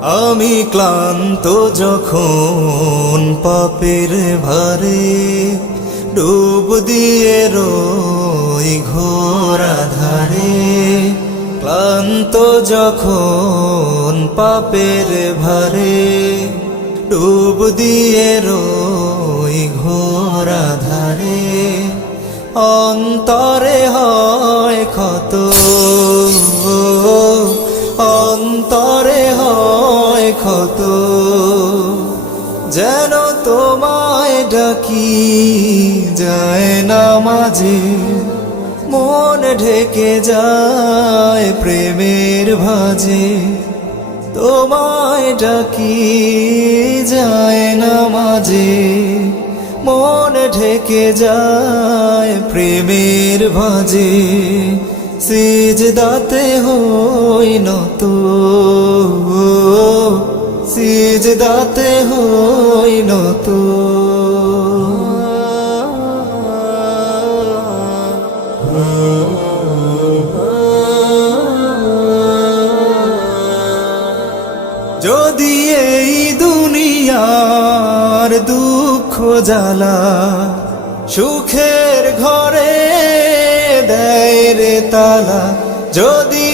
আমি ক্লান্ত যখন পাপের ভারে ডুব দিয়ে রই ঘোর ধারে ক্লান্ত যখন পাপের ভারে ডুব দিয়ে রই ঘোর ধারে অন্তরে হয় ক্ষত ক্ষত যেন তোমায় ডাকি, যায় না মাঝে, মন ঢেকে যায় প্রেমের ভাজে। তোমায় ডাকি, যায় না মাঝে, মন ঢেকে যায় প্রেমের ভাজে। সিজ দাতে হই নত সিজ দাতে হই নত যদি এই দুনিয়ার দুঃখ জ্বালা সুখের ঘরে দেয় রে তালা, যদি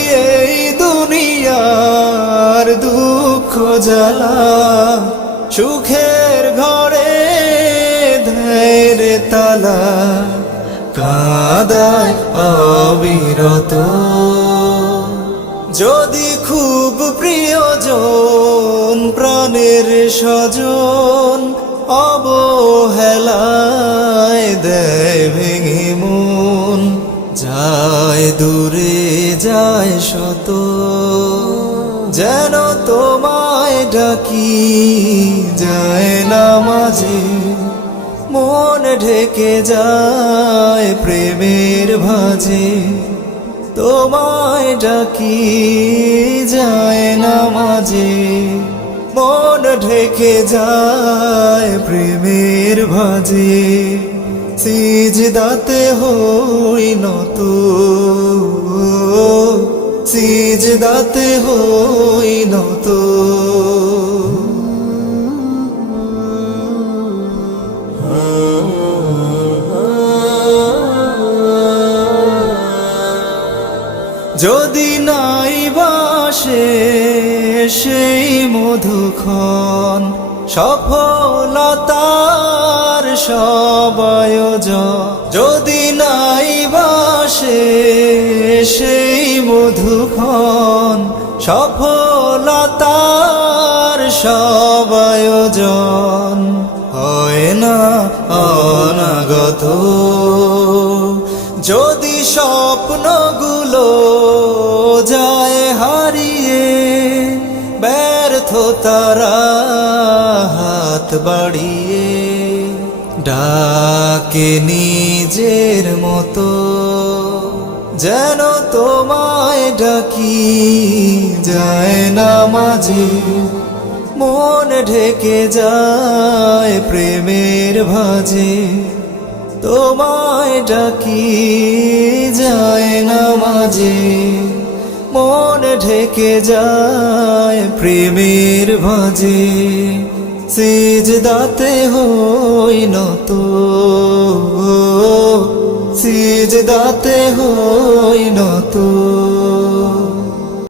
জ্বালা সুখের ঘরে দেয় তালা, কাদায় অবিরত। যদি খুব প্রিয়জন, প্রাণের স্বজন অবহেলায় দেয় ভেঙে মন, যায় দূরে, যায় শত যেন তোমায় ডাকি, যায় না মাঝে, মন ঢেকে যায় প্রেমের ভাজে। তোমায় ডাকি, যায় না মাঝে, মন ঢেকে যায় প্রেমের ভাজে। সিজ দাতে হই নত সিজ দাতে হই নত। যদি নাই বাসে সেই মধুক্ষণ, সফলতার সব আয়োজন। যদি নাই বাসে সেই মধুক্ষণ, সফলতার সব আয়োজন। হয় না অনাগত। যদি স্বপ্নগুলো যায় হারিয়ে ব্যর্থ তারা হাত বাড়িয়ে, ডাকে নিজের মতো, যেন তোমায় ডাকি, যায় না মাঝে, মন ঢেকে যায় প্রেমের ভাজে। তোমায় ডাকি যায় না মাঝে, মন ঢেকে যায় প্রেমের ভাজে। সেজ দাতে হই নত সেজ দাতে হই নত।